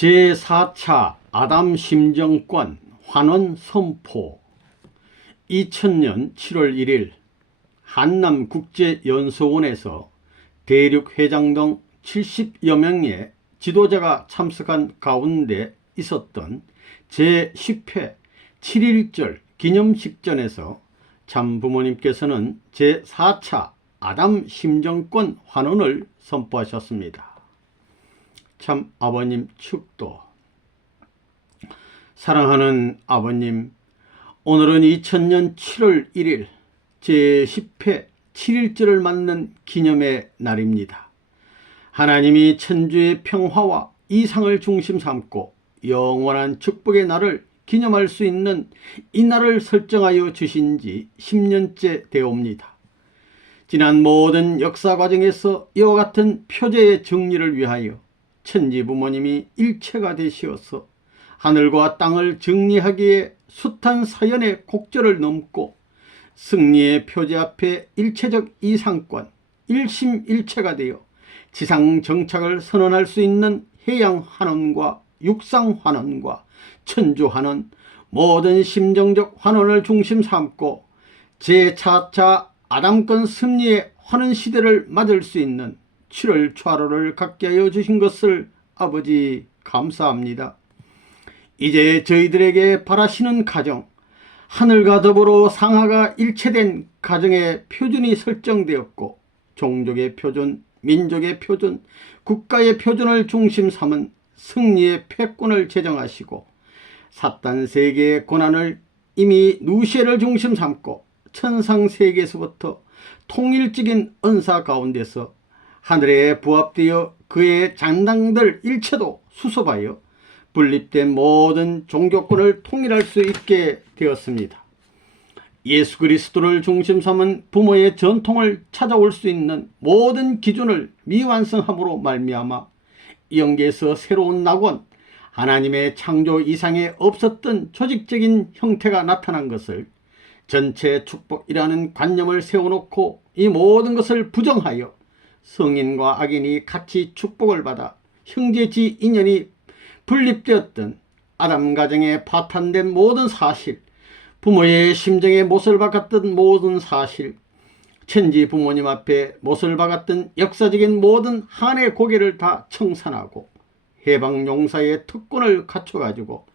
제4차 아담 심정권 환원 선포. 2000년 7월 1일 한남국제연수원에서 대륙회장 등 70여 명의 지도자가 참석한 가운데 있었던 제10회 7.1절 기념식전에서 참부모님께서는 제4차 아담 심정권 환원을 선포하셨습니다. 참 아버님 축도. 사랑하는 아버님, 오늘은 2000년 7월 1일 제10회 7.1절을 맞는 기념의 날입니다. 하나님이 천주의 평화와 이상을 중심 삼고 영원한 축복의 날을 기념할 수 있는 이 날을 설정하여 주신 지 10년째 되옵니다. 지난 모든 역사 과정에서 이와 같은 표제의 정리를 위하여 천지 부모님이 일체가 되시어서 하늘과 땅을 정리하기에 숱한 사연의 곡절을 넘고 승리의 표제 앞에 일체적 이상권, 일심일체가 되어 지상 정착을 선언할 수 있는 해양 환원과 육상 환원과 천주 환원, 모든 심정적 환원을 중심 삼고 제4차 아담권 승리의 환원 시대를 맞을 수 있는 7월 초하루를 갖게 하여 주신 것을 아버지 감사합니다. 이제 저희들에게 바라시는 가정, 하늘과 더불어 상하가 일체된 가정의 표준이 설정되었고 종족의 표준, 민족의 표준, 국가의 표준을 중심 삼은 승리의 패권을 제정하시고 사탄 세계의 고난을 이미 누시에를 중심 삼고 천상 세계에서부터 통일적인 은사 가운데서 하늘에 부합되어 그의 장당들 일체도 수습하여 분립된 모든 종교권을 통일할 수 있게 되었습니다. 예수 그리스도를 중심 삼은 부모의 전통을 찾아올 수 있는 모든 기준을 미완성함으로 말미암아 영계에서 새로운 낙원, 하나님의 창조 이상에 없었던 조직적인 형태가 나타난 것을 전체 축복이라는 관념을 세워놓고 이 모든 것을 부정하여 성인과 악인이 같이 축복을 받아 형제지 인연이 분립되었던 아담 가정에 파탄된 모든 사실, 부모의 심정에 못을 박았던 모든 사실, 천지 부모님 앞에 못을 박았던 역사적인 모든 한의 고개를 다 청산하고 해방용사의 특권을 갖춰가지고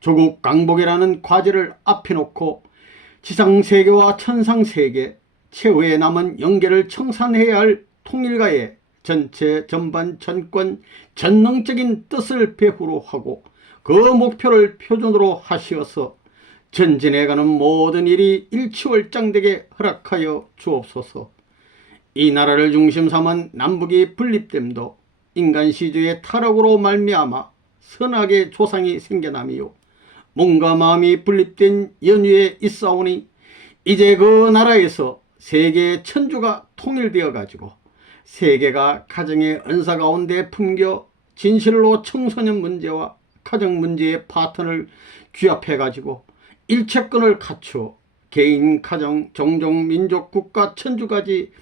조국 강복이라는 과제를 앞에 놓고 지상세계와 천상세계 최후에 남은 영계를 청산해야 할 통일가의 전체 전반 전권 전능적인 뜻을 배후로 하고 그 목표를 표준으로 하시어서 전진해 가는 모든 일이 일치월장되게 허락하여 주옵소서. 이 나라를 중심 삼은 남북이 분립됨도 인간시주의 타락으로 말미암아 선악의 조상이 생겨나며 몸과 마음이 분립된 연유에 있사오니 이제 그 나라에서 세계의 천주가 통일되어 가지고 세계가 가정의 은사 가운데 품겨 진실로 청소년 문제와 가정 문제의 파편을 규합해 가지고 일체권을 갖추어 개인, 가정, 종족, 민족, 국가, 천주까지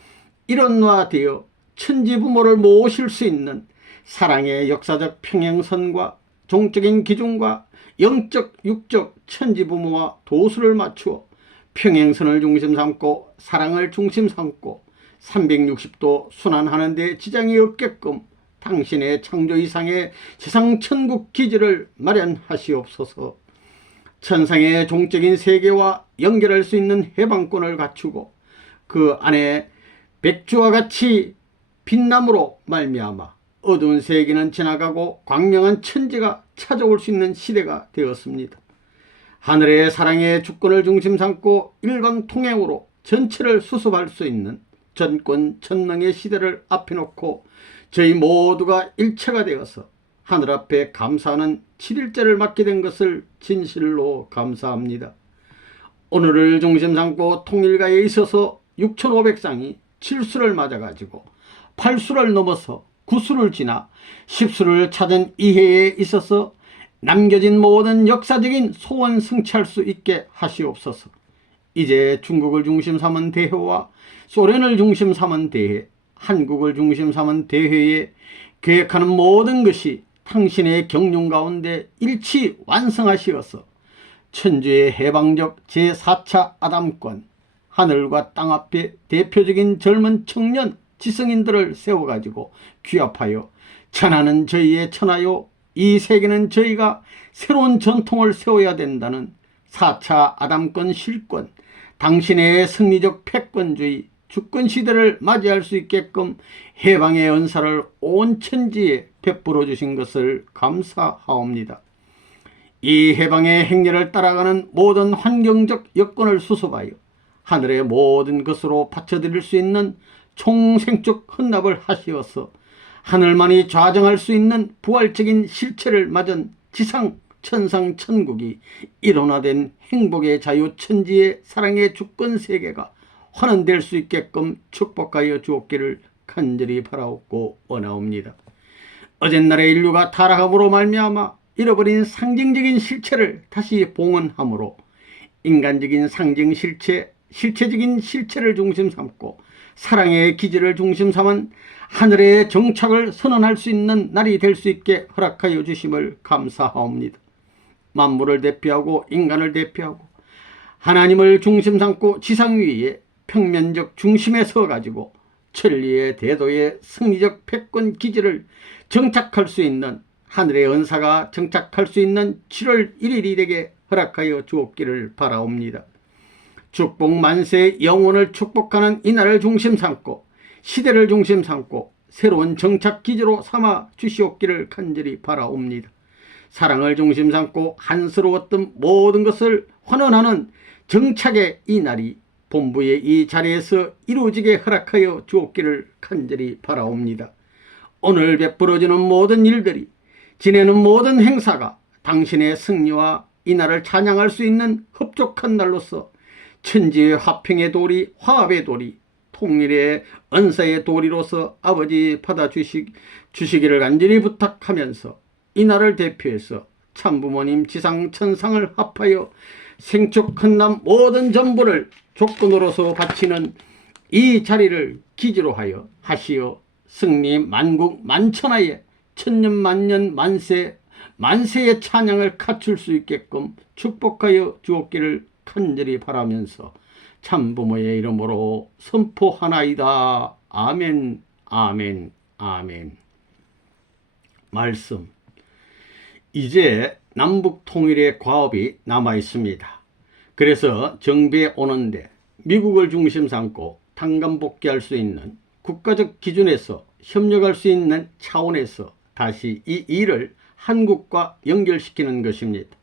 일원화되어 천지 부모를 모실 수 있는 사랑의 역사적 평행선과 종적인 기준과 영적, 육적 천지 부모와 도수를 맞추어 평행선을 중심 삼고 사랑을 중심 삼고 360도 순환하는 데 지장이 없게끔 당신의 창조 이상의 세상 천국 기지를 마련하시옵소서. 천상의 종적인 세계와 연결할 수 있는 해방권을 갖추고 그 안에 백주와 같이 빛남으로 말미암아 어두운 세계는 지나가고 광명한 천지가 찾아올 수 있는 시대가 되었습니다. 하늘의 사랑의 주권을 중심 삼고 일방통행으로 전체를 수습할 수 있는 전권 전능의 시대를 앞에 놓고 저희 모두가 일체가 되어서 하늘 앞에 감사하는 7.1절을 맞게 된 것을 진실로 감사합니다. 오늘을 중심 삼고 통일가에 있어서 6,500쌍이 7수를 맞아가지고 8수를 넘어서 9수를 지나 10수를 찾은 이해에 있어서 남겨진 모든 역사적인 소원 성취할 수 있게 하시옵소서. 이제 중국을 중심 삼은 대회와 소련을 중심 삼은 대회, 한국을 중심 삼은 대회에 계획하는 모든 것이 당신의 경륜 가운데 일치 완성하시어서 천주의 해방적 제4차 아담권, 하늘과 땅 앞에 대표적인 젊은 청년 지성인들을 세워가지고 귀합하여 천하는 저희의 천하요, 이 세계는 저희가 새로운 전통을 세워야 된다는 4차 아담권 실권, 당신의 승리적 패권주의 주권시대를 맞이할 수 있게끔 해방의 은사를 온 천지에 베풀어 주신 것을 감사하옵니다. 이 해방의 행렬을 따라가는 모든 환경적 여건을 수습하여 하늘의 모든 것으로 바쳐드릴 수 있는 총생적 헌납을 하시어서 하늘만이 좌정할 수 있는 부활적인 실체를 맞은 지상 천상 천국이 일원화된 행복의 자유 천지의 사랑의 주권 세계가 환원될 수 있게끔 축복하여 주옵기를 간절히 바라옵고 원하옵니다. 어젯날의 인류가 타락함으로 말미암아 잃어버린 상징적인 실체를 다시 봉헌함으로 인간적인 상징 실체, 실체적인 실체를 중심 삼고 사랑의 기질을 중심 삼은 하늘의 정착을 선언할 수 있는 날이 될 수 있게 허락하여 주심을 감사하옵니다. 만물을 대표하고 인간을 대표하고 하나님을 중심 삼고 지상 위에 평면적 중심에 서가지고 천리의 대도의 승리적 패권 기질을 정착할 수 있는 하늘의 은사가 정착할 수 있는 7월 1일이 되게 허락하여 주옵기를 바라옵니다. 축복 만세 영혼을 축복하는 이날을 중심 삼고 시대를 중심 삼고 새로운 정착 기지로 삼아 주시옵기를 간절히 바라옵니다. 사랑을 중심 삼고 한스러웠던 모든 것을 환원하는 정착의 이 날이 본부의 이 자리에서 이루어지게 허락하여 주옵기를 간절히 바라옵니다. 오늘 베풀어지는 모든 일들이 지내는 모든 행사가 당신의 승리와 이 날을 찬양할 수 있는 흡족한 날로서 천지의 화평의 도리, 화합의 도리, 통일의 은사의 도리로서 아버지 받아주시기를 간절히 부탁하면서 이 날을 대표해서 참부모님 지상천상을 합하여 생축 헌남 모든 전부를 조건으로서 바치는 이 자리를 기지로 하여 하시어 승리 만국 만천하에 천년 만년 만세 만세의 찬양을 갖출 수 있게끔 축복하여 주옵기를 간절히 바라면서 참부모의 이름으로 선포하나이다. 아멘, 아멘, 아멘. 말씀. 이제 남북 통일의 과업이 남아 있습니다. 그래서 정비에 오는데 미국을 중심 삼고 tan감복귀할 수 있는 국가적 기준에서 협력할 수 있는 차원에서 다시 이 일을 한국과 연결시키는 것입니다.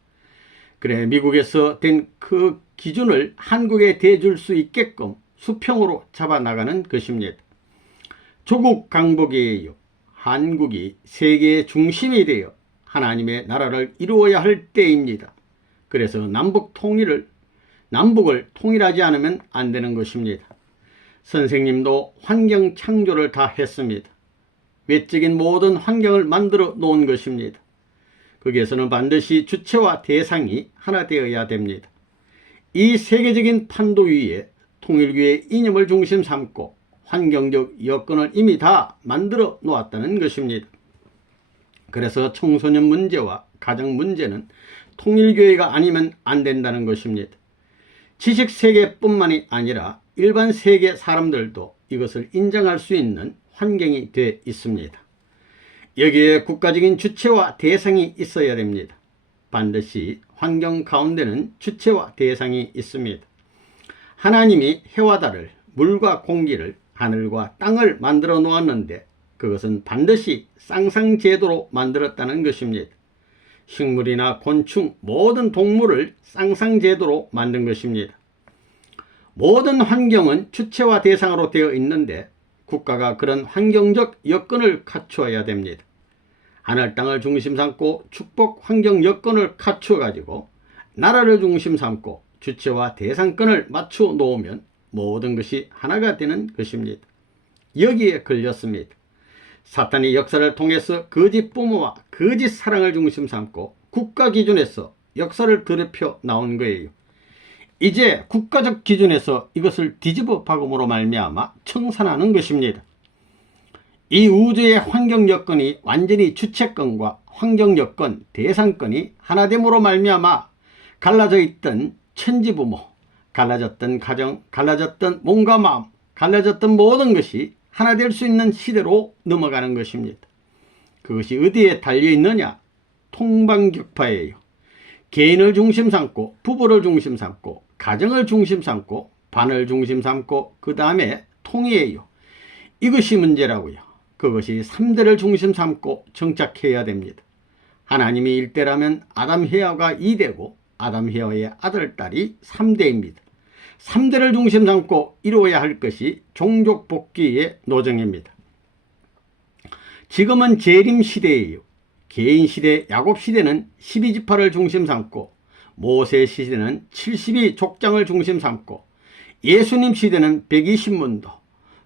그래 미국에서 된 그 기준을 한국에 대줄 수 있게끔 수평으로 잡아나가는 것입니다. 조국 강복이에요. 한국이 세계의 중심이 되어 하나님의 나라를 이루어야 할 때입니다. 그래서 남북을 통일하지 않으면 안 되는 것입니다. 선생님도 환경 창조를 다 했습니다. 외적인 모든 환경을 만들어 놓은 것입니다. 거기에서는 반드시 주체와 대상이 하나 되어야 됩니다. 이 세계적인 판도 위에 통일교의 이념을 중심 삼고 환경적 여건을 이미 다 만들어 놓았다는 것입니다. 그래서 청소년 문제와 가정 문제는 통일교회가 아니면 안 된다는 것입니다. 지식세계뿐만이 아니라 일반 세계 사람들도 이것을 인정할 수 있는 환경이 되어 있습니다. 여기에 국가적인 주체와 대상이 있어야 됩니다. 반드시 환경 가운데는 주체와 대상이 있습니다. 하나님이 해와 달을, 물과 공기를, 하늘과 땅을 만들어 놓았는데 그것은 반드시 쌍상제도로 만들었다는 것입니다. 식물이나 곤충, 모든 동물을 쌍상제도로 만든 것입니다. 모든 환경은 주체와 대상으로 되어 있는데 국가가 그런 환경적 여건을 갖추어야 됩니다. 하늘 땅을 중심 삼고 축복 환경 여건을 갖추어 가지고 나라를 중심 삼고 주체와 대상권을 맞추어 놓으면 모든 것이 하나가 되는 것입니다. 여기에 걸렸습니다. 사탄이 역사를 통해서 거짓 부모와 거짓 사랑을 중심 삼고 국가 기준에서 역사를 더럽혀 나온 거예요. 이제 국가적 기준에서 이것을 뒤집어 박음으로 말미암아 청산하는 것입니다. 이 우주의 환경 여건이 완전히 주체권과 환경 여건, 대상권이 하나됨으로 말미암아 갈라져 있던 천지부모, 갈라졌던 가정, 갈라졌던 몸과 마음, 갈라졌던 모든 것이 하나 될 수 있는 시대로 넘어가는 것입니다. 그것이 어디에 달려있느냐? 통방격파예요. 개인을 중심 삼고, 부부를 중심 삼고, 가정을 중심 삼고, 반을 중심 삼고, 그 다음에 통이에요. 이것이 문제라고요. 그것이 3대를 중심 삼고 정착해야 됩니다. 하나님이 1대라면 아담 헤아가 2대고, 아담 헤아의 아들, 딸이 3대입니다. 3대를 중심 삼고 이루어야 할 것이 종족 복귀의 노정입니다. 지금은 재림 시대예요. 개인 시대, 야곱 시대는 12지파를 중심 삼고, 모세 시대는 72족장을 중심 삼고, 예수님 시대는 120문도,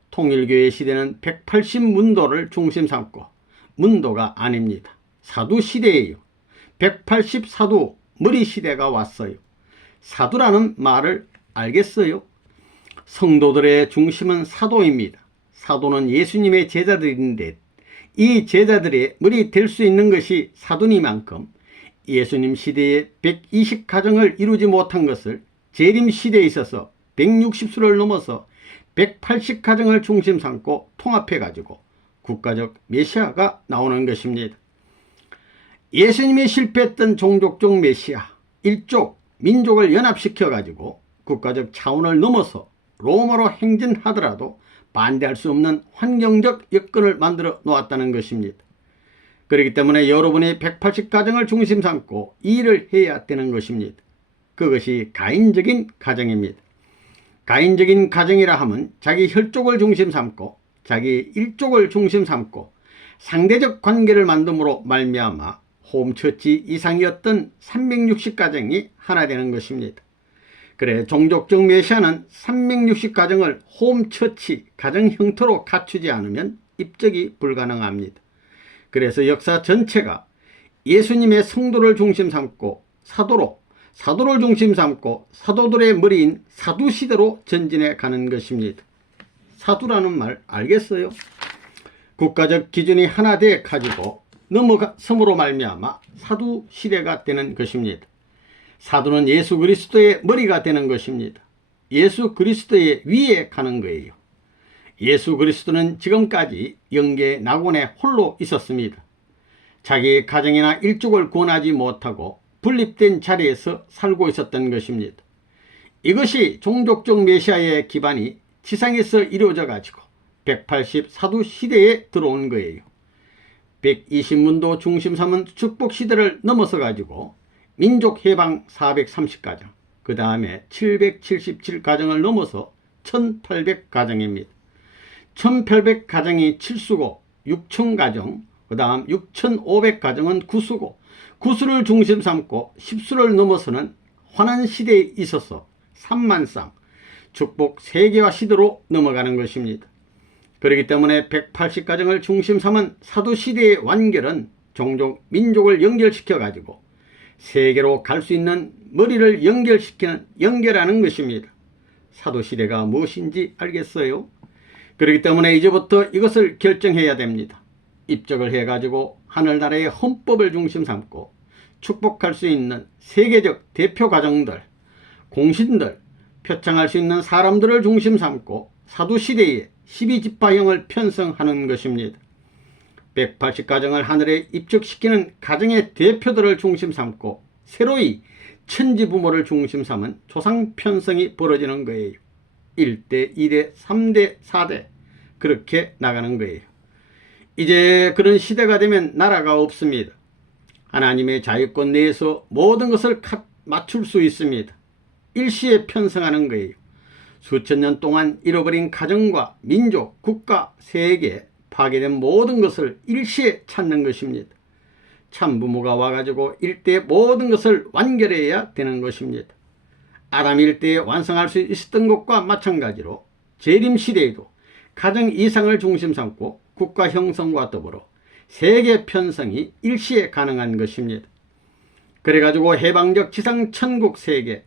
통일교회 시대는 180문도를 중심 삼고, 문도가 아닙니다. 사도 시대예요. 180사도 머리 시대가 왔어요. 사도라는 말을 알겠어요? 성도들의 중심은 사도입니다. 사도는 예수님의 제자들인데, 이 제자들의 머리 될 수 있는 것이 사도니만큼 예수님 시대에 120가정을 이루지 못한 것을 재림 시대에 있어서 160수를 넘어서 180가정을 중심 삼고 통합해 가지고 국가적 메시아가 나오는 것입니다. 예수님이 실패했던 종족적 메시아, 일족, 민족을 연합시켜 가지고 국가적 차원을 넘어서 로마로 행진하더라도 반대할 수 없는 환경적 여건을 만들어 놓았다는 것입니다. 그렇기 때문에 여러분이 180가정을 중심 삼고 일을 해야 되는 것입니다. 그것이 가인적인 가정입니다. 가인적인 가정이라 하면 자기 혈족을 중심 삼고 자기 일족을 중심 삼고 상대적 관계를 만듦으로 말미암아 홈처치 이상이었던 360가정이 하나 되는 것입니다. 그래, 종족적 메시아는 360가정을 홈처치, 가정 형태로 갖추지 않으면 입적이 불가능합니다. 그래서 역사 전체가 예수님의 성도를 중심 삼고 사도를 중심 삼고 사도들의 머리인 사두시대로 전진해 가는 것입니다. 사두라는 말 알겠어요? 국가적 기준이 하나 돼 가지고 넘어섬으로 말미암아 사두시대가 되는 것입니다. 사도는 예수 그리스도의 머리가 되는 것입니다. 예수 그리스도의 위에 가는 거예요. 예수 그리스도는 지금까지 영계 낙원에 홀로 있었습니다. 자기 가정이나 일족을 구원하지 못하고 분립된 자리에서 살고 있었던 것입니다. 이것이 종족적 메시아의 기반이 지상에서 이루어져 가지고 180 사두 시대에 들어온 거예요. 120문도 중심 삼은 축복 시대를 넘어서 가지고 민족 해방 430가정, 그 다음에 777가정을 넘어서 1800가정입니다. 1800가정이 7수고 6000가정, 그 다음 6500가정은 9수고 9수를 중심 삼고 10수를 넘어서는 환한 시대에 있어서 3만쌍, 축복 세계화 시대로 넘어가는 것입니다. 그렇기 때문에 180가정을 중심 삼은 사도시대의 완결은 종족, 민족을 연결시켜 가지고 세계로 갈 수 있는 머리를 연결하는 것입니다. 사도시대가 무엇인지 알겠어요? 그렇기 때문에 이제부터 이것을 결정해야 됩니다. 입적을 해가지고 하늘나라의 헌법을 중심 삼고 축복할 수 있는 세계적 대표 가정들, 공신들, 표창할 수 있는 사람들을 중심 삼고 사도시대의 12지파형을 편성하는 것입니다. 180가정을 하늘에 입적시키는 가정의 대표들을 중심 삼고 새로이 천지부모를 중심 삼은 조상 편성이 벌어지는 거예요. 1대, 2대, 3대, 4대 그렇게 나가는 거예요. 이제 그런 시대가 되면 나라가 없습니다. 하나님의 자유권 내에서 모든 것을 맞출 수 있습니다. 일시에 편성하는 거예요. 수천 년 동안 잃어버린 가정과 민족, 국가, 세계, 파괴된 모든 것을 일시에 찾는 것입니다. 참부모가 와가지고 일대에 모든 것을 완결해야 되는 것입니다. 아담 일대에 완성할 수 있었던 것과 마찬가지로 재림시대에도 가정 이상을 중심 삼고 국가 형성과 더불어 세계 편성이 일시에 가능한 것입니다. 그래가지고 해방적 지상 천국 세계,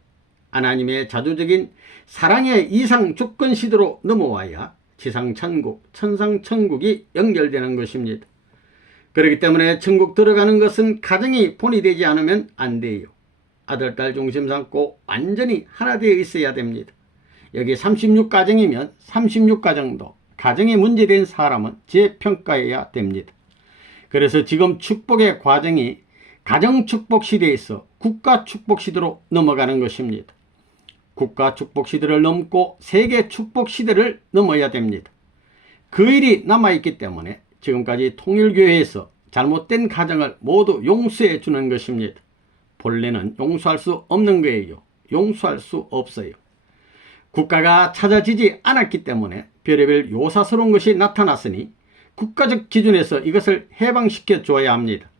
하나님의 자주적인 사랑의 이상 주권 시대로 넘어와야 지상 천국, 천상 천국이 연결되는 것입니다. 그렇기 때문에 천국 들어가는 것은 가정이 본이 되지 않으면 안 돼요. 아들, 딸 중심 삼고 완전히 하나 되어 있어야 됩니다. 여기 36가정이면 36가정도 가정에 문제된 사람은 재평가해야 됩니다. 그래서 지금 축복의 과정이 가정축복 시대에서 국가축복 시대로 넘어가는 것입니다. 국가축복 시대를 넘고 세계축복 시대를 넘어야 됩니다. 그 일이 남아있기 때문에 지금까지 통일교회에서 잘못된 가정을 모두 용서해 주는 것입니다. 본래는 용서할 수 없는 거예요. 용서할 수 없어요. 국가가 찾아지지 않았기 때문에 별의별 요사스러운 것이 나타났으니 국가적 기준에서 이것을 해방시켜 줘야 합니다.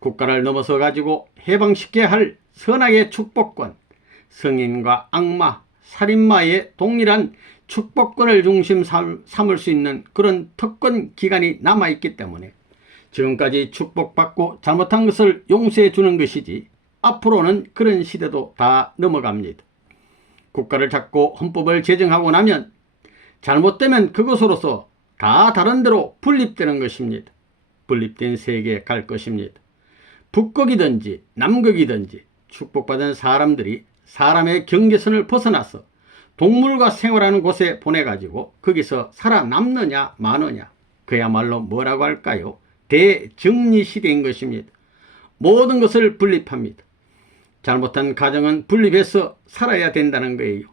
국가를 넘어서 가지고 해방시켜야 할 선악의 축복권, 성인과 악마, 살인마의 동일한 축복권을 중심 삼을 수 있는 그런 특권 기간이 남아있기 때문에 지금까지 축복받고 잘못한 것을 용서해 주는 것이지 앞으로는 그런 시대도 다 넘어갑니다. 국가를 잡고 헌법을 제정하고 나면 잘못되면 그것으로서 다 다른 데로 분립되는 것입니다. 분립된 세계에 갈 것입니다. 북극이든지 남극이든지 축복받은 사람들이 사람의 경계선을 벗어나서 동물과 생활하는 곳에 보내가지고 거기서 살아남느냐 마느냐, 그야말로 뭐라고 할까요? 대정리시대인 것입니다. 모든 것을 분립합니다. 잘못한 가정은 분립해서 살아야 된다는 거예요.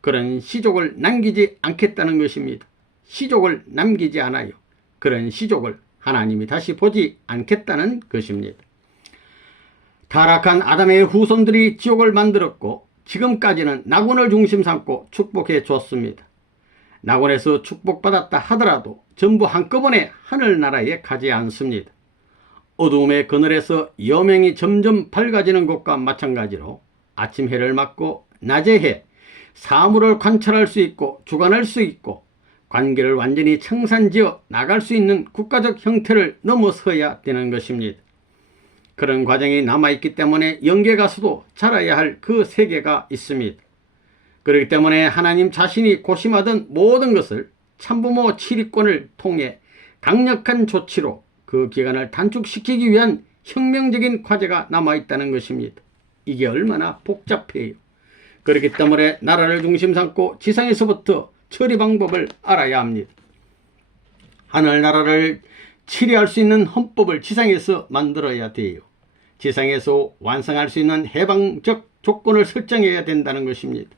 그런 시족을 남기지 않겠다는 것입니다. 시족을 남기지 않아요. 그런 시족을 하나님이 다시 보지 않겠다는 것입니다. 타락한 아담의 후손들이 지옥을 만들었고 지금까지는 낙원을 중심 삼고 축복해 줬습니다. 낙원에서 축복받았다 하더라도 전부 한꺼번에 하늘나라에 가지 않습니다. 어두움의 그늘에서 여명이 점점 밝아지는 것과 마찬가지로 아침 해를 맞고 낮의 해, 사물을 관찰할 수 있고 주관할 수 있고 관계를 완전히 청산지어 나갈 수 있는 국가적 형태를 넘어서야 되는 것입니다. 그런 과정이 남아있기 때문에 영계 가서도 자라야 할 그 세계가 있습니다. 그렇기 때문에 하나님 자신이 고심하던 모든 것을 참부모 치리권을 통해 강력한 조치로 그 기간을 단축시키기 위한 혁명적인 과제가 남아있다는 것입니다. 이게 얼마나 복잡해요. 그렇기 때문에 나라를 중심 삼고 지상에서부터 처리 방법을 알아야 합니다. 하늘나라를 치리할 수 있는 헌법을 지상에서 만들어야 돼요. 지상에서 완성할 수 있는 해방적 조건을 설정해야 된다는 것입니다.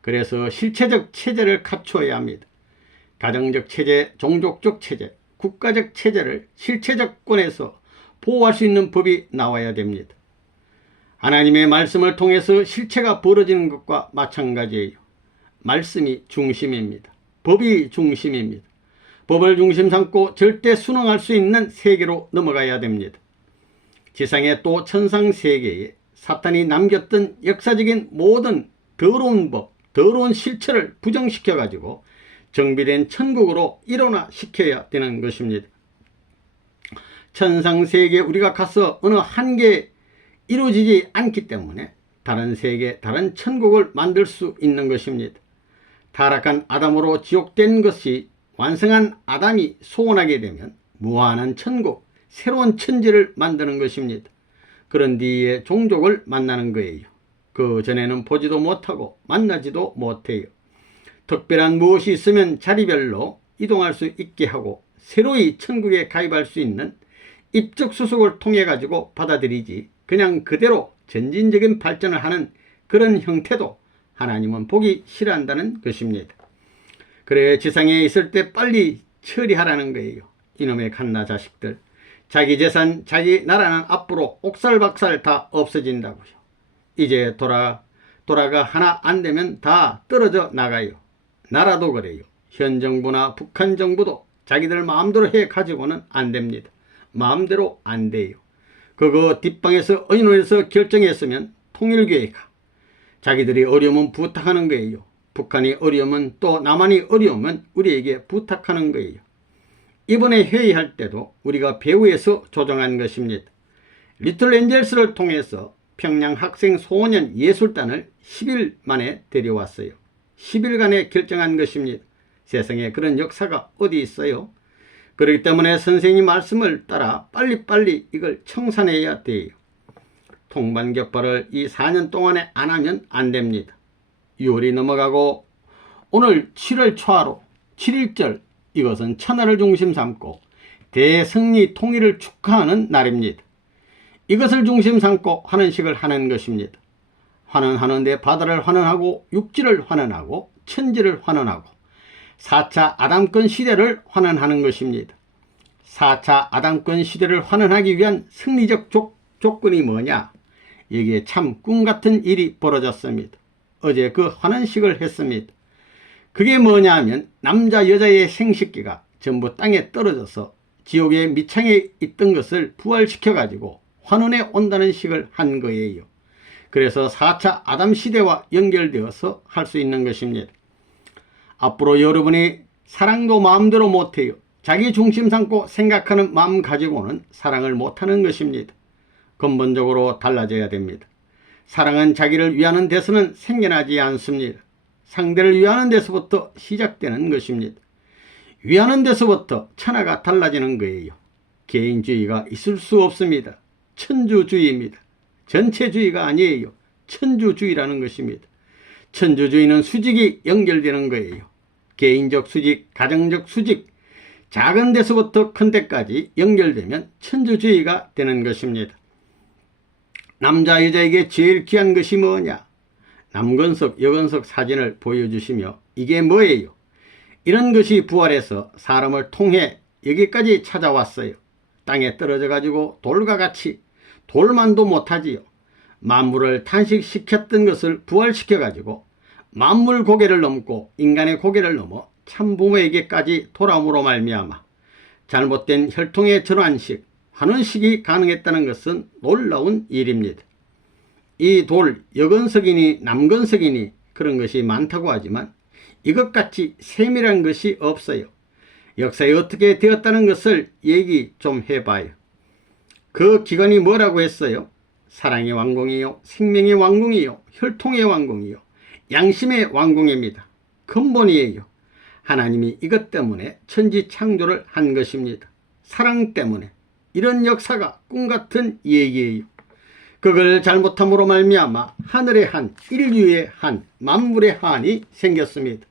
그래서 실체적 체제를 갖춰야 합니다. 가정적 체제, 종족적 체제, 국가적 체제를 실체적권에서 보호할 수 있는 법이 나와야 됩니다. 하나님의 말씀을 통해서 실체가 벌어지는 것과 마찬가지예요. 말씀이 중심입니다. 법이 중심입니다. 법을 중심 삼고 절대 순응할 수 있는 세계로 넘어가야 됩니다. 지상의 또 천상 세계에 사탄이 남겼던 역사적인 모든 더러운 법, 더러운 실체를 부정시켜 가지고 정비된 천국으로 일원화시켜야 되는 것입니다. 천상 세계에 우리가 가서 어느 한계에 이루어지지 않기 때문에 다른 세계, 다른 천국을 만들 수 있는 것입니다. 타락한 아담으로 지옥된 것이 완성한 아담이 소원하게 되면 무한한 천국, 새로운 천지를 만드는 것입니다. 그런 뒤에 종족을 만나는 거예요. 그 전에는 보지도 못하고 만나지도 못해요. 특별한 무엇이 있으면 자리별로 이동할 수 있게 하고 새로이 천국에 가입할 수 있는 입적수속을 통해 가지고 받아들이지 그냥 그대로 전진적인 발전을 하는 그런 형태도 하나님은 보기 싫어한다는 것입니다. 그래 지상에 있을 때 빨리 처리하라는 거예요. 이놈의 갓나 자식들. 자기 재산, 자기 나라는 앞으로 옥살박살 다 없어진다고요. 이제 돌아가 하나 안 되면 다 떨어져 나가요. 나라도 그래요. 현 정부나 북한 정부도 자기들 마음대로 해 가지고는 안 됩니다. 마음대로 안 돼요. 그거 뒷방에서 의논해서 결정했으면 통일교회가 자기들이 어려우면 부탁하는 거예요. 북한이 어려우면 또 남한이 어려우면 우리에게 부탁하는 거예요. 이번에 회의할 때도 우리가 배후에서 조정한 것입니다. 리틀 엔젤스를 통해서 평양 학생 소년 예술단을 10일 만에 데려왔어요. 10일간에 결정한 것입니다. 세상에 그런 역사가 어디 있어요? 그렇기 때문에 선생님 말씀을 따라 빨리빨리 이걸 청산해야 돼요. 통반격파를 이 4년 동안에 안 하면 안 됩니다. 6월이 넘어가고 오늘 7월 초하루 7일절, 이것은 천하를 중심 삼고 대승리 통일을 축하하는 날입니다. 이것을 중심 삼고 환원식을 하는 것입니다. 환원하는데 바다를 환원하고 육지를 환원하고 천지를 환원하고 4차 아담권 시대를 환원하는 것입니다. 4차 아담권 시대를 환원하기 위한 승리적 조건이 뭐냐? 여기에 참 꿈같은 일이 벌어졌습니다. 어제 그 환원식을 했습니다. 그게 뭐냐 하면 남자 여자의 생식기가 전부 땅에 떨어져서 지옥의 밑창에 있던 것을 부활시켜 가지고 환원에 온다는 식을 한 거예요. 그래서 4차 아담 시대와 연결되어서 할 수 있는 것입니다. 앞으로 여러분이 사랑도 마음대로 못해요. 자기 중심 삼고 생각하는 마음 가지고는 사랑을 못하는 것입니다. 근본적으로 달라져야 됩니다. 사랑은 자기를 위하는 데서는 생겨나지 않습니다. 상대를 위하는 데서부터 시작되는 것입니다. 위하는 데서부터 천하가 달라지는 거예요. 개인주의가 있을 수 없습니다. 천주주의입니다. 전체주의가 아니에요. 천주주의라는 것입니다. 천주주의는 수직이 연결되는 거예요. 개인적 수직, 가정적 수직, 작은 데서부터 큰 데까지 연결되면 천주주의가 되는 것입니다. 남자 여자에게 제일 귀한 것이 뭐냐? 남건석 여건석 사진을 보여주시며 이게 뭐예요? 이런 것이 부활해서 사람을 통해 여기까지 찾아왔어요. 땅에 떨어져 가지고 돌과 같이 돌만도 못하지요. 만물을 탄식시켰던 것을 부활시켜 가지고 만물 고개를 넘고 인간의 고개를 넘어 참부모에게까지 돌아옴으로 말미암아 잘못된 혈통의 전환식, 환원식이 가능했다는 것은 놀라운 일입니다. 이 돌, 여건석이니 남건석이니 그런 것이 많다고 하지만 이것같이 세밀한 것이 없어요. 역사에 어떻게 되었다는 것을 얘기 좀 해봐요. 그 기관이 뭐라고 했어요? 사랑의 왕궁이요, 생명의 왕궁이요, 혈통의 왕궁이요, 양심의 왕궁입니다. 근본이에요. 하나님이 이것 때문에 천지 창조를 한 것입니다. 사랑 때문에. 이런 역사가 꿈같은 얘기예요. 그걸 잘못함으로 말미암아 하늘의 한, 인류의 한, 만물의 한이 생겼습니다.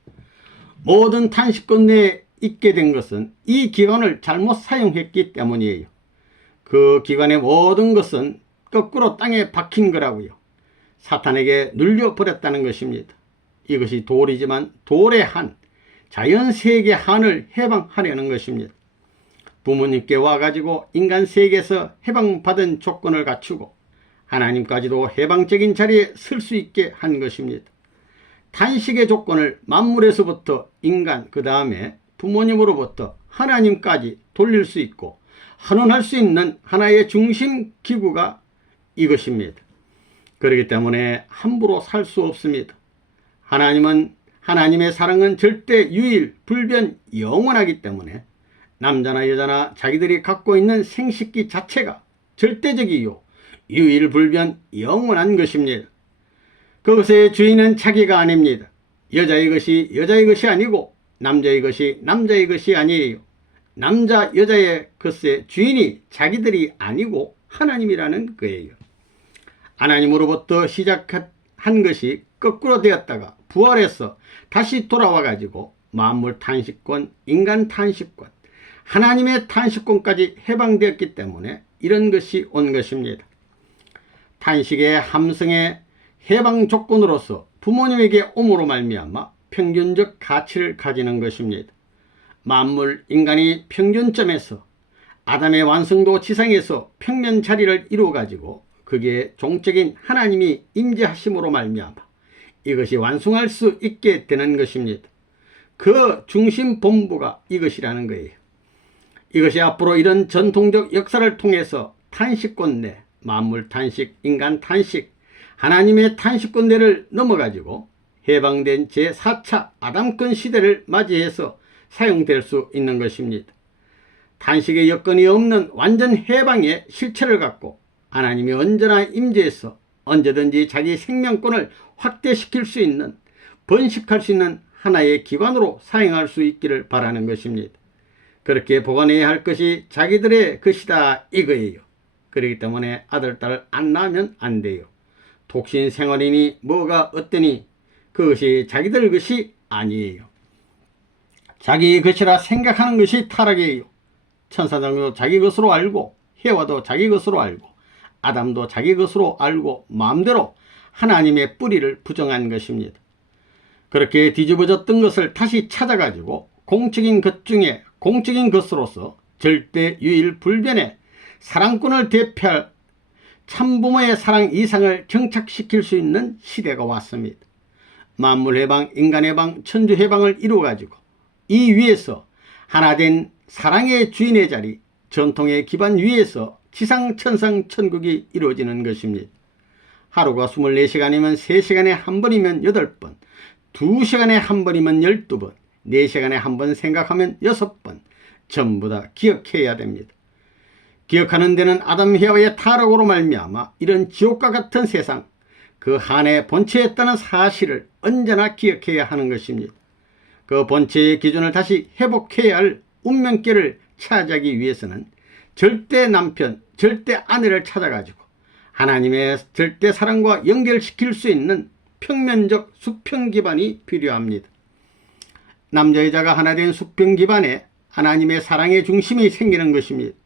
모든 탄식권 내에 있게 된 것은 이 기관을 잘못 사용했기 때문이에요. 그 기관의 모든 것은 거꾸로 땅에 박힌 거라고요. 사탄에게 눌려버렸다는 것입니다. 이것이 돌이지만 돌의 한, 자연세계 한을 해방하려는 것입니다. 부모님께 와가지고 인간 세계에서 해방받은 조건을 갖추고 하나님까지도 해방적인 자리에 설 수 있게 한 것입니다. 탄식의 조건을 만물에서부터 인간, 그 다음에 부모님으로부터 하나님까지 돌릴 수 있고 환원할 수 있는 하나의 중심 기구가 이것입니다. 그렇기 때문에 함부로 살 수 없습니다. 하나님의 사랑은 절대 유일, 불변, 영원하기 때문에 남자나 여자나 자기들이 갖고 있는 생식기 자체가 절대적이요, 유일, 불변, 영원한 것입니다. 그것의 주인은 자기가 아닙니다. 여자의 것이 여자의 것이 아니고 남자의 것이 남자의 것이 아니에요. 남자 여자의 것의 주인이 자기들이 아니고 하나님이라는 거예요. 하나님으로부터 시작한 것이 거꾸로 되었다가 부활해서 다시 돌아와 가지고 만물 탄식권, 인간 탄식권, 하나님의 탄식권까지 해방되었기 때문에 이런 것이 온 것입니다. 탄식의 함성의 해방 조건으로서 부모님에게 옴으로 말미암아 평균적 가치를 가지는 것입니다. 만물 인간이 평균점에서 아담의 완성도 지상에서 평면 자리를 이루어 가지고 그게 종적인 하나님이 임재하심으로 말미암아 이것이 완성할 수 있게 되는 것입니다. 그 중심 본부가 이것이라는 거예요. 이것이 앞으로 이런 전통적 역사를 통해서 탄식권 내, 만물 탄식, 인간 탄식, 하나님의 탄식권대를 넘어가지고 해방된 제4차 아담권 시대를 맞이해서 사용될 수 있는 것입니다. 탄식의 여건이 없는 완전 해방의 실체를 갖고 하나님이 언제나 임재해서 언제든지 자기 생명권을 확대시킬 수 있는, 번식할 수 있는 하나의 기관으로 사용할 수 있기를 바라는 것입니다. 그렇게 보관해야 할 것이 자기들의 것이다 이거예요. 그렇기 때문에 아들, 딸을 안 낳으면 안 돼요. 독신 생활이니 뭐가 어떠니 그것이 자기들 것이 아니에요. 자기 것이라 생각하는 것이 타락이에요. 천사장도 자기 것으로 알고 해와도 자기 것으로 알고 아담도 자기 것으로 알고 마음대로 하나님의 뿌리를 부정한 것입니다. 그렇게 뒤집어졌던 것을 다시 찾아가지고 공적인 것 중에 공적인 것으로서 절대 유일 불변의 사랑꾼을 대표할 참부모의 사랑 이상을 정착시킬 수 있는 시대가 왔습니다. 만물해방, 인간해방, 천주해방을 이루어가지고 이 위에서 하나된 사랑의 주인의 자리, 전통의 기반 위에서 지상, 천상, 천국이 이루어지는 것입니다. 하루가 24시간이면 3시간에 한 번이면 8번, 2시간에 한 번이면 12번, 4시간에 한 번 생각하면 6번, 전부 다 기억해야 됩니다. 기억하는 데는 아담 해와의 타락으로 말미암아 이런 지옥과 같은 세상, 그 한에 본체였다는 사실을 언제나 기억해야 하는 것입니다. 그 본체의 기준을 다시 회복해야 할 운명계를 차지하기 위해서는 절대 남편, 절대 아내를 찾아가지고 하나님의 절대 사랑과 연결시킬 수 있는 평면적 수평 기반이 필요합니다. 남자 여자가 하나 된 수평 기반에 하나님의 사랑의 중심이 생기는 것입니다.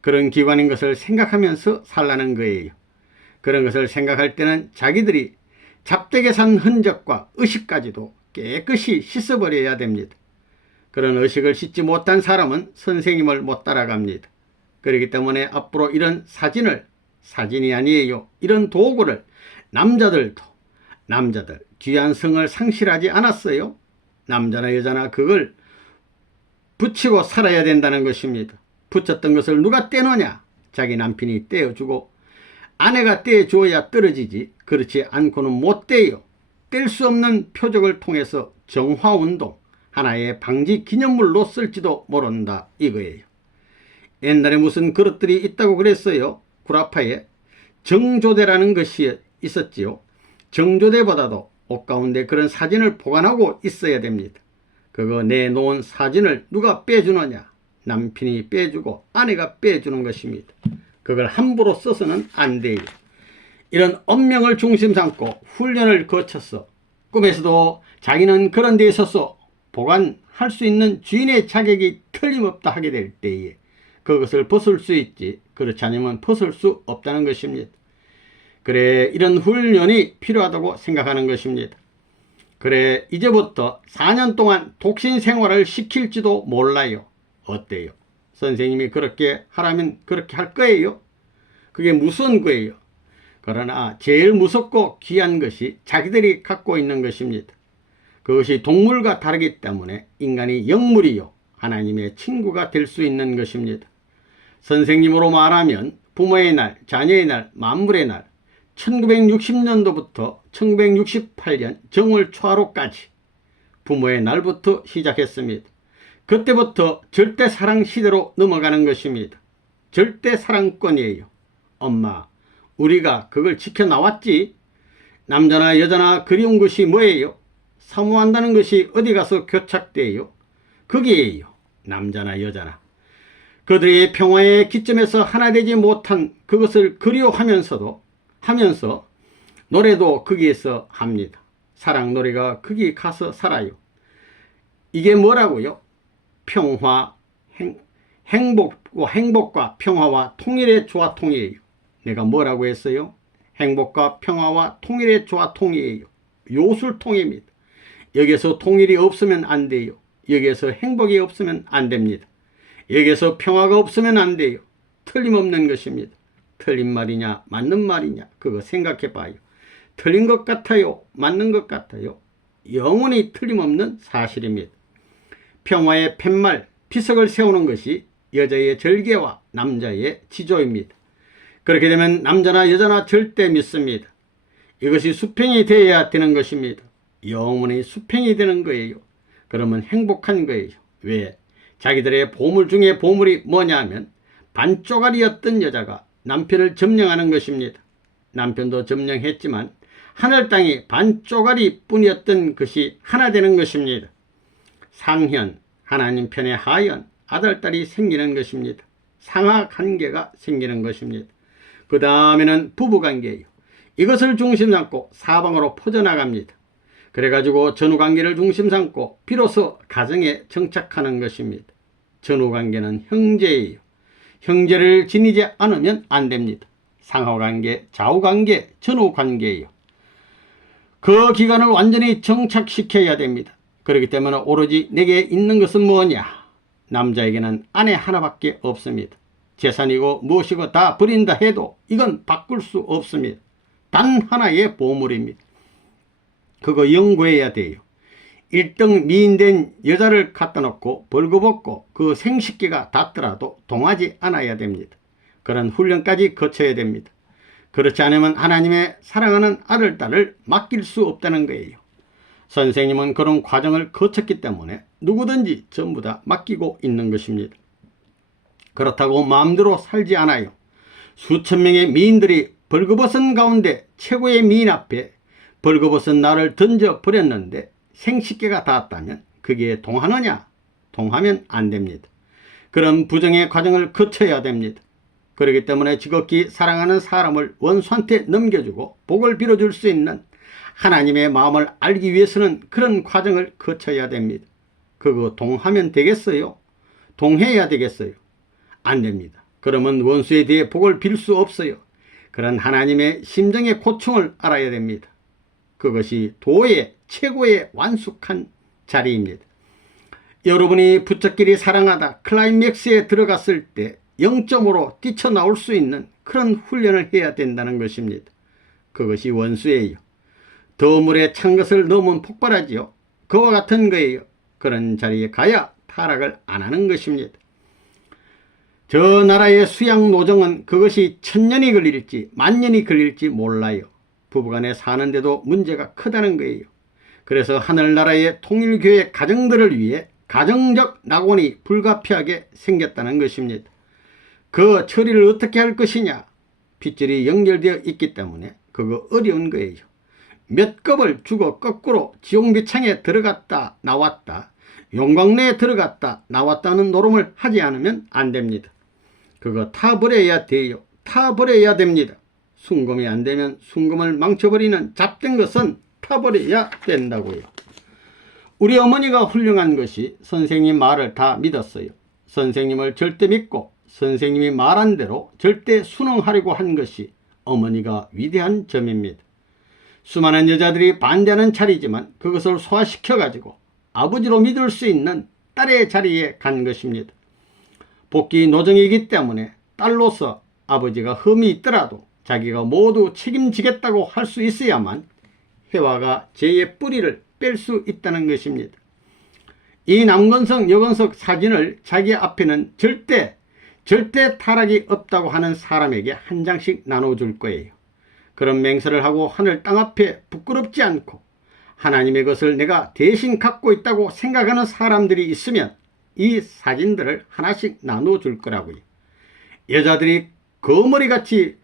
그런 기관인 것을 생각하면서 살라는 거예요. 그런 것을 생각할 때는 자기들이 잡되게 산 흔적과 의식까지도 깨끗이 씻어버려야 됩니다. 그런 의식을 씻지 못한 사람은 선생님을 못 따라갑니다. 그렇기 때문에 앞으로 이런 사진이 아니에요. 이런 도구를 남자들 귀한 성을 상실하지 않았어요. 남자나 여자나 그걸 붙이고 살아야 된다는 것입니다. 붙였던 것을 누가 떼느냐? 자기 남편이 떼어주고 아내가 떼어줘야 떨어지지 그렇지 않고는 못 떼요. 뗄 수 없는 표적을 통해서 정화운동, 하나의 방지 기념물로 쓸지도 모른다 이거예요. 옛날에 무슨 그릇들이 있다고 그랬어요. 구라파에 정조대라는 것이 있었지요. 정조대보다도 옷 가운데 그런 사진을 보관하고 있어야 됩니다. 그거 내놓은 사진을 누가 빼주느냐? 남편이 빼주고 아내가 빼주는 것입니다. 그걸 함부로 써서는 안 돼요. 이런 언명을 중심 삼고 훈련을 거쳐서 꿈에서도 자기는 그런 데 있어서 보관할 수 있는 주인의 자격이 틀림없다 하게 될 때에 그것을 벗을 수 있지, 그렇지 않으면 벗을 수 없다는 것입니다. 그래, 이런 훈련이 필요하다고 생각하는 것입니다. 그래, 이제부터 4년 동안 독신 생활을 시킬지도 몰라요. 어때요? 선생님이 그렇게 하라면 그렇게 할 거예요? 그게 무슨 거예요? 그러나 제일 무섭고 귀한 것이 자기들이 갖고 있는 것입니다. 그것이 동물과 다르기 때문에 인간이 영물이요 하나님의 친구가 될 수 있는 것입니다. 선생님으로 말하면 부모의 날, 자녀의 날, 만물의 날 1960년도부터 1968년 정월 초하루까지 부모의 날부터 시작했습니다. 그때부터 절대사랑 시대로 넘어가는 것입니다. 절대사랑권이에요. 엄마, 우리가 그걸 지켜나왔지. 남자나 여자나 그리운 것이 뭐예요? 사모한다는 것이 어디 가서 교착돼요? 거기에요. 남자나 여자나. 그들의 평화의 기점에서 하나 되지 못한 그것을 그리워하면서 노래도 거기에서 합니다. 사랑 노래가 거기 가서 살아요. 이게 뭐라고요? 평화, 행복과 평화와 통일의 조화통이에요. 내가 뭐라고 했어요? 행복과 평화와 통일의 조화통이에요. 요술통입니다. 여기에서 통일이 없으면 안 돼요. 여기에서 행복이 없으면 안 됩니다. 여기에서 평화가 없으면 안 돼요. 틀림없는 것입니다. 틀린 말이냐 맞는 말이냐 그거 생각해 봐요. 틀린 것 같아요? 맞는 것 같아요? 영원히 틀림없는 사실입니다. 평화의 팻말, 비석을 세우는 것이 여자의 절개와 남자의 지조입니다. 그렇게 되면 남자나 여자나 절대 믿습니다. 이것이 수평이 되어야 되는 것입니다. 영원히 수평이 되는 거예요. 그러면 행복한 거예요. 왜? 자기들의 보물 중에 보물이 뭐냐 하면 반쪽알이었던 여자가 남편을 점령하는 것입니다. 남편도 점령했지만 하늘 땅이 반쪽알이 뿐이었던 것이 하나 되는 것입니다. 상현, 하나님 편의 하현, 아들, 딸이 생기는 것입니다. 상하관계가 생기는 것입니다. 그 다음에는 부부관계예요. 이것을 중심 삼고 사방으로 퍼져나갑니다. 그래가지고 전후관계를 중심 삼고 비로소 가정에 정착하는 것입니다. 전후관계는 형제예요. 형제를 지니지 않으면 안 됩니다. 상하관계, 좌우관계, 전후관계예요. 그 기간을 완전히 정착시켜야 됩니다. 그렇기 때문에 오로지 내게 있는 것은 뭐냐? 남자에게는 아내 하나밖에 없습니다. 재산이고 무엇이고 다 버린다 해도 이건 바꿀 수 없습니다. 단 하나의 보물입니다. 그거 연구해야 돼요. 1등 미인된 여자를 갖다 놓고 벌거벗고 그 생식기가 닿더라도 동하지 않아야 됩니다. 그런 훈련까지 거쳐야 됩니다. 그렇지 않으면 하나님의 사랑하는 아들, 딸을 맡길 수 없다는 거예요. 선생님은 그런 과정을 거쳤기 때문에 누구든지 전부 다 맡기고 있는 것입니다. 그렇다고 마음대로 살지 않아요. 수천 명의 미인들이 벌거벗은 가운데 최고의 미인 앞에 벌거벗은 나를 던져버렸는데 생식기가 닿았다면 그게 동하느냐? 동하면 안 됩니다. 그런 부정의 과정을 거쳐야 됩니다. 그렇기 때문에 지극히 사랑하는 사람을 원수한테 넘겨주고 복을 빌어줄 수 있는 하나님의 마음을 알기 위해서는 그런 과정을 거쳐야 됩니다. 그거 동하면 되겠어요? 동해야 되겠어요? 안 됩니다. 그러면 원수에 대해 복을 빌 수 없어요. 그런 하나님의 심정의 고충을 알아야 됩니다. 그것이 도의 최고의 완숙한 자리입니다. 여러분이 부처끼리 사랑하다 클라이맥스에 들어갔을 때 0점으로 뛰쳐나올 수 있는 그런 훈련을 해야 된다는 것입니다. 그것이 원수예요. 더 물에 찬 것을 넣으면 폭발하지요. 그와 같은 거예요. 그런 자리에 가야 타락을 안 하는 것입니다. 저 나라의 수양 노정은 그것이 1000년이 걸릴지 만년이 걸릴지 몰라요. 부부간에 사는데도 문제가 크다는 거예요. 그래서 하늘나라의 통일교회 가정들을 위해 가정적 낙원이 불가피하게 생겼다는 것입니다. 그 처리를 어떻게 할 것이냐? 빗줄이 연결되어 있기 때문에 그거 어려운 거예요. 몇 겁을 주고 거꾸로 지옥미창에 들어갔다 나왔다, 용광내에 들어갔다 나왔다는 노름을 하지 않으면 안 됩니다. 그거 타버려야 돼요. 타버려야 됩니다. 순금이 안 되면 순금을 망쳐버리는 잡된 것은 타버려야 된다고요. 우리 어머니가 훌륭한 것이 선생님 말을 다 믿었어요. 선생님을 절대 믿고 선생님이 말한 대로 절대 순응하려고 한 것이 어머니가 위대한 점입니다. 수많은 여자들이 반대하는 자리지만 그것을 소화시켜가지고 아버지로 믿을 수 있는 딸의 자리에 간 것입니다. 복귀 노정이기 때문에 딸로서 아버지가 흠이 있더라도 자기가 모두 책임지겠다고 할 수 있어야만 해와가 죄의 뿌리를 뺄 수 있다는 것입니다. 이 남건석 여건석 사진을 자기 앞에는 절대 타락이 없다고 하는 사람에게 한 장씩 나눠줄 거예요. 그런 맹세를 하고 하늘 땅 앞에 부끄럽지 않고 하나님의 것을 내가 대신 갖고 있다고 생각하는 사람들이 있으면 이 사진들을 하나씩 나눠줄 거라고요. 여자들이 거머리같이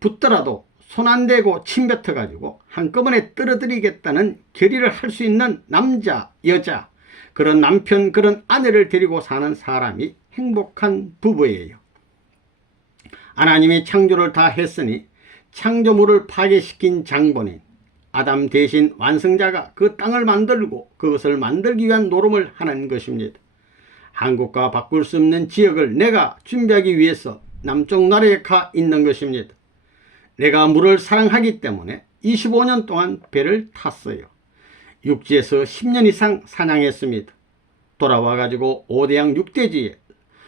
붙더라도 손 안 대고 침 뱉어가지고 한꺼번에 떨어뜨리겠다는 결의를 할 수 있는 남자, 여자, 그런 남편, 그런 아내를 데리고 사는 사람이 행복한 부부예요. 하나님이 창조를 다 했으니 창조물을 파괴시킨 장본인 아담 대신 완성자가 그 땅을 만들고 그것을 만들기 위한 노름을 하는 것입니다. 한국과 바꿀 수 없는 지역을 내가 준비하기 위해서 남쪽 나라에 가 있는 것입니다. 내가 물을 사랑하기 때문에 25년 동안 배를 탔어요. 육지에서 10년 이상 사냥했습니다. 돌아와 가지고 5대양 6대지에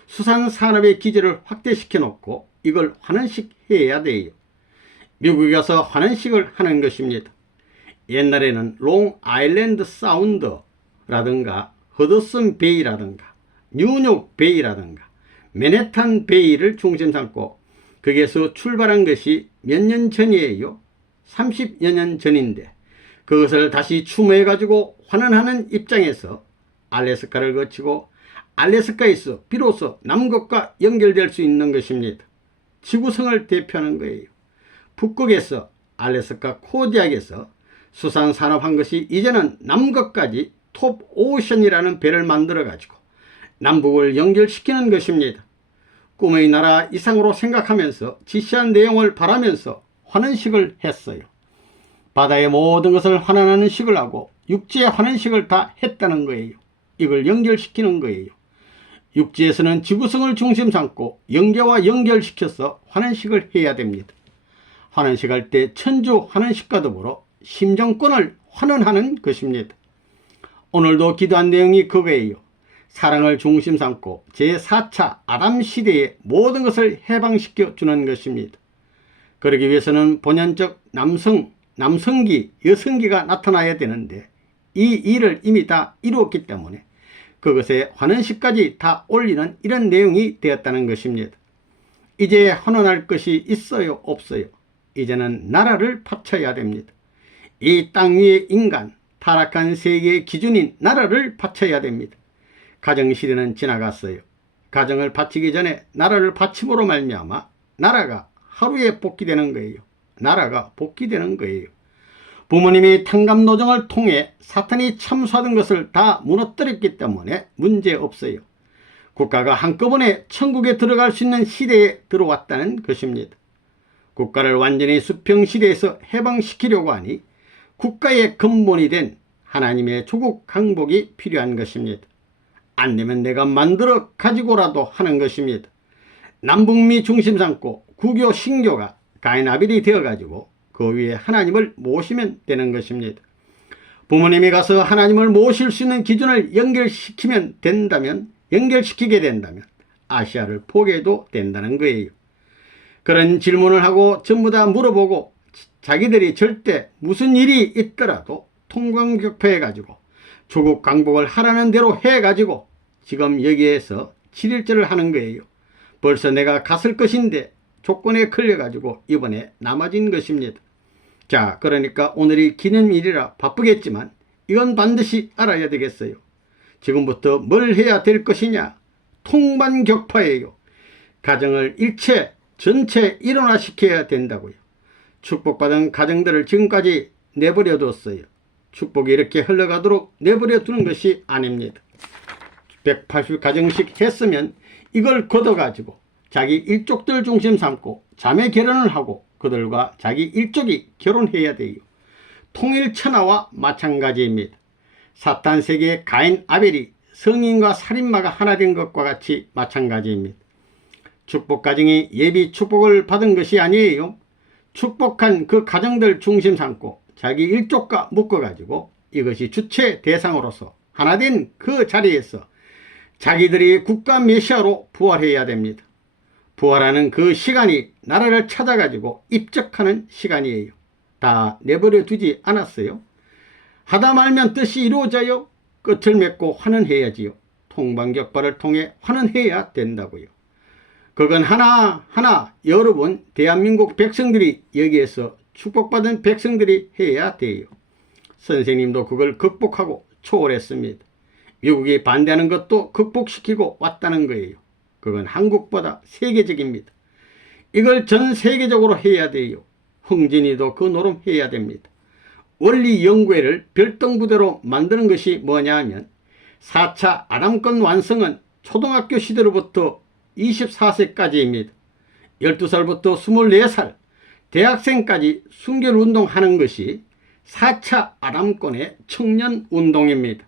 수산산업의 기지를 확대시켜 놓고 이걸 환원식 해야 돼요. 미국에 가서 환원식을 하는 것입니다. 옛날에는 롱 아일랜드 사운드라든가 허드슨 베이라든가 뉴욕 베이라든가 맨해튼 베이를 중심 삼고 거기에서 출발한 것이 몇 년 전이에요. 30여 년 전인데 그것을 다시 추모해 가지고 환원하는 입장에서 알래스카를 거치고 알래스카에서 비로소 남극과 연결될 수 있는 것입니다. 지구성을 대표하는 거예요. 북극에서 알래스카 코디악에서 수산산업한 것이 이제는 남극까지 톱 오션이라는 배를 만들어 가지고 남북을 연결시키는 것입니다. 꿈의 나라 이상으로 생각하면서 지시한 내용을 바라면서 환원식을 했어요. 바다의 모든 것을 환원하는 식을 하고 육지의 환원식을 다 했다는 거예요. 이걸 연결시키는 거예요. 육지에서는 지구성을 중심 삼고 영계와 연결시켜서 환원식을 해야 됩니다. 환원식 할 때 천주 환원식과 더불어 심정권을 환원하는 것입니다. 오늘도 기도한 내용이 그거예요. 사랑을 중심 삼고 제4차 아담 시대의 모든 것을 해방시켜 주는 것입니다. 그러기 위해서는 본연적 남성기, 여성기가 나타나야 되는데 이 일을 이미 다 이루었기 때문에 그것에 환원식까지 다 올리는 이런 내용이 되었다는 것입니다. 이제 환원할 것이 있어요, 없어요? 이제는 나라를 바쳐야 됩니다. 이 땅 위의 인간, 타락한 세계의 기준인 나라를 바쳐야 됩니다. 가정시대는 지나갔어요. 가정을 바치기 전에 나라를 바침으로 말미암아 나라가 하루에 복귀되는 거예요. 나라가 복귀되는 거예요. 부모님이 탕감노정을 통해 사탄이 참수하던 것을 다 무너뜨렸기 때문에 문제없어요. 국가가 한꺼번에 천국에 들어갈 수 있는 시대에 들어왔다는 것입니다. 국가를 완전히 수평시대에서 해방시키려고 하니 국가의 근본이 된 하나님의 조국 강복이 필요한 것입니다. 안 되면 내가 만들어 가지고라도 하는 것입니다. 남북미 중심 삼고 구교 신교가 가인아벨이 되어가지고 그 위에 하나님을 모시면 되는 것입니다. 부모님이 가서 하나님을 모실 수 있는 기준을 연결시키게 된다면 아시아를 포기해도 된다는 거예요. 그런 질문을 하고 전부 다 물어보고 자기들이 절대 무슨 일이 있더라도 통광격파해가지고 조국 강복을 하라는 대로 해가지고 지금 여기에서 7일절을 하는 거예요. 벌써 내가 갔을 것인데 조건에 걸려가지고 이번에 남아진 것입니다. 자, 그러니까 오늘이 기념일이라 바쁘겠지만 이건 반드시 알아야 되겠어요. 지금부터 뭘 해야 될 것이냐? 통반격파예요. 가정을 전체 일원화시켜야 된다고요. 축복받은 가정들을 지금까지 내버려 뒀어요. 축복이 이렇게 흘러가도록 내버려 두는 것이 아닙니다. 180가정씩 했으면 이걸 걷어가지고 자기 일족들 중심 삼고 자매 결혼을 하고 그들과 자기 일족이 결혼해야 돼요. 통일천하와 마찬가지입니다. 사탄 세계의 가인 아벨이 성인과 살인마가 하나 된 것과 같이 마찬가지입니다. 축복 가정이 예비 축복을 받은 것이 아니에요. 축복한 그 가정들 중심 삼고 자기 일족과 묶어가지고 이것이 주체 대상으로서 하나 된 그 자리에서 자기들이 국가 메시아로 부활해야 됩니다. 부활하는 그 시간이 나라를 찾아가지고 입적하는 시간이에요. 다 내버려 두지 않았어요. 하다 말면 뜻이 이루어져요. 끝을 맺고 환원해야지요. 통방격파를 통해 환원해야 된다고요. 그건 하나하나 여러분 대한민국 백성들이 여기에서 축복받은 백성들이 해야 돼요. 선생님도 그걸 극복하고 초월했습니다. 미국이 반대하는 것도 극복시키고 왔다는 거예요. 그건 한국보다 세계적입니다. 이걸 전 세계적으로 해야 돼요. 흥진이도 그 노름 해야 됩니다. 원리연구회를 별동부대로 만드는 것이 뭐냐 하면 4차 아담권 완성은 초등학교 시대로부터 24세까지입니다. 12살부터 24살 대학생까지 순결운동하는 것이 4차 아담권의 청년운동입니다.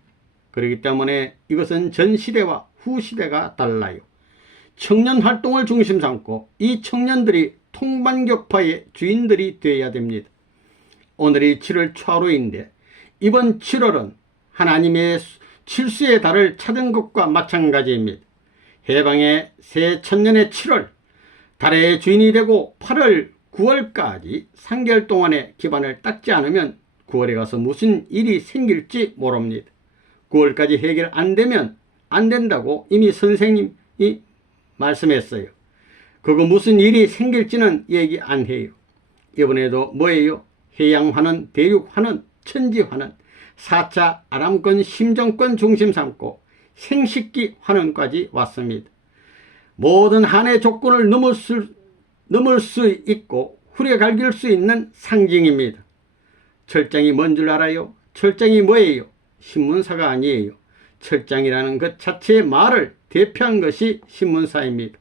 그렇기 때문에 이것은 전 시대와 후 시대가 달라요. 청년 활동을 중심 삼고 이 청년들이 통반격파의 주인들이 되어야 됩니다. 오늘이 7월 초하루인데 이번 7월은 하나님의 칠수의 달을 찾은 것과 마찬가지입니다. 해방의 새 천년의 7월, 달의 주인이 되고 8월, 9월까지 3개월 동안의 기반을 닦지 않으면 9월에 가서 무슨 일이 생길지 모릅니다. 9월까지 해결 안 되면 안 된다고 이미 선생님이 말씀했어요. 그거 무슨 일이 생길지는 얘기 안 해요. 이번에도 뭐예요? 해양환원, 대륙환원, 천지환원, 4차 아람권 심정권 중심 삼고 생식기 환원까지 왔습니다. 모든 한해 조건을 넘을 수 있고 후려갈길 수 있는 상징입니다. 철장이 뭔 줄 알아요? 철장이 뭐예요? 신문사가 아니에요. 철장이라는 것 자체의 말을 대표한 것이 신문사입니다.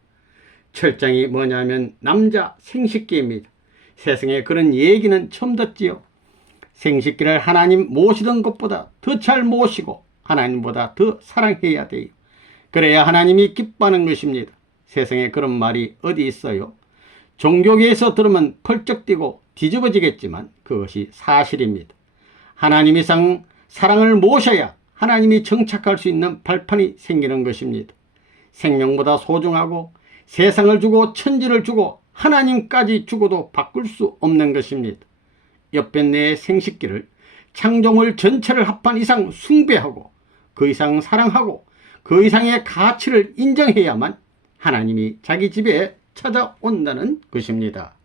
철장이 뭐냐면 남자 생식기입니다. 세상에 그런 얘기는 처음 듣지요. 생식기를 하나님 모시던 것보다 더 잘 모시고 하나님보다 더 사랑해야 돼요. 그래야 하나님이 기뻐하는 것입니다. 세상에 그런 말이 어디 있어요? 종교계에서 들으면 펄쩍 뛰고 뒤집어지겠지만 그것이 사실입니다. 하나님 이상 사랑을 모셔야 하나님이 정착할 수 있는 발판이 생기는 것입니다. 생명보다 소중하고 세상을 주고 천지를 주고 하나님까지 주고도 바꿀 수 없는 것입니다. 옆에 내 생식기를 창조물 전체를 합한 이상 숭배하고 그 이상 사랑하고 그 이상의 가치를 인정해야만 하나님이 자기 집에 찾아온다는 것입니다.